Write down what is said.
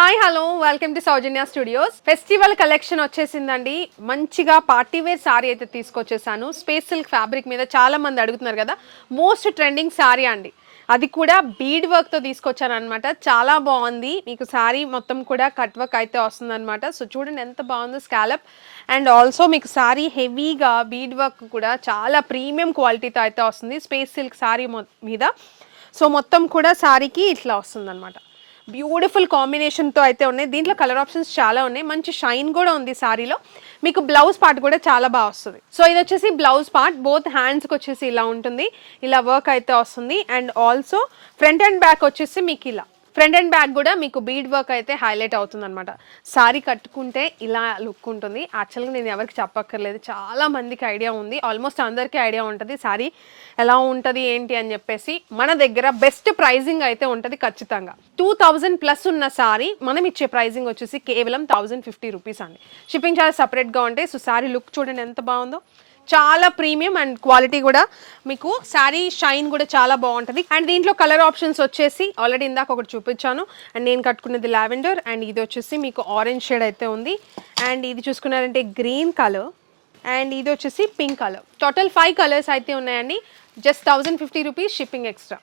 Hi hello welcome to Soujanya studios. Festival collection వచ్చేసిందండి. మంచిగా party wear sorry అయితే తీసుకొచ్చేసాను. Space silk fabric మీద చాలా మంది అడుగుతున్నారు కదా, మోస్ట్ ట్రెండింగ్ సారీ అండి. అది కూడా బీడ్ వర్క్ తో తీసుకొచ్చాను అనమాట. చాలా బాగుంది. మీకు సారీ మొత్తం కూడా కట్ వర్క్ అయితే వస్తుంది అనమాట. సో చూడండి ఎంత బాగుందో స్కాలప్. అండ్ ఆల్సో మీకు సారీ హెవీగా బీడ్ వర్క్ కూడా చాలా ప్రీమియం క్వాలిటీతో అయితే వస్తుంది స్పేస్ సిల్క్ సారీ మీద. సో మొత్తం కూడా సారీకి ఇట్లా వస్తుంది అనమాట. బ్యూటిఫుల్ కాంబినేషన్తో అయితే ఉన్నాయి. దీంట్లో కలర్ ఆప్షన్స్ చాలా ఉన్నాయి. మంచి షైన్ కూడా ఉంది సారీలో. మీకు బ్లౌజ్ పార్ట్ కూడా చాలా బాగా వస్తుంది. సో ఇది వచ్చేసి బ్లౌజ్ పార్ట్. బోత్ హ్యాండ్స్కి వచ్చేసి ఇలా ఉంటుంది. ఇలా వర్క్ అయితే వస్తుంది. And also front and back వచ్చేసి మీకు ఇలా ఫ్రంట్ అండ్ బ్యాక్ కూడా మీకు బీడ్ వర్క్ అయితే హైలైట్ అవుతుంది అనమాట. సారీ కట్టుకుంటే ఇలా లుక్ ఉంటుంది. యాక్చువల్గా నేను ఎవరికి చెప్పక్కర్లేదు, చాలా మందికి ఐడియా ఉంది. ఆల్మోస్ట్ అందరికీ ఐడియా ఉంటుంది సారీ ఎలా ఉంటుంది ఏంటి అని చెప్పేసి. మన దగ్గర బెస్ట్ ప్రైజింగ్ అయితే ఉంటుంది ఖచ్చితంగా. 2000+ ఉన్న సారీ మనం ఇచ్చే ప్రైజింగ్ వచ్చేసి కేవలం 1050 రూపీస్ అండి. షిప్పింగ్ ఛార్జ్ సపరేట్గా ఉంటాయి. సో సారీ లుక్ చూడండి ఎంత బాగుందో. చాలా ప్రీమియం అండ్ క్వాలిటీ కూడా మీకు శారీ షైన్ కూడా చాలా బాగుంటుంది. అండ్ దీంట్లో కలర్ ఆప్షన్స్ వచ్చేసి ఆల్రెడీ ఇందాక ఒకటి చూపించాను. అండ్ నేను కట్టుకున్నది లావెండర్, అండ్ ఇది వచ్చేసి మీకు ఆరెంజ్ షేడ్ అయితే ఉంది. అండ్ ఇది చూసుకున్నారంటే గ్రీన్ కలర్, అండ్ ఇది వచ్చేసి పింక్ కలర్. టోటల్ 5 కలర్స్ అయితే ఉన్నాయండి. Just 1050 rupees, shipping extra.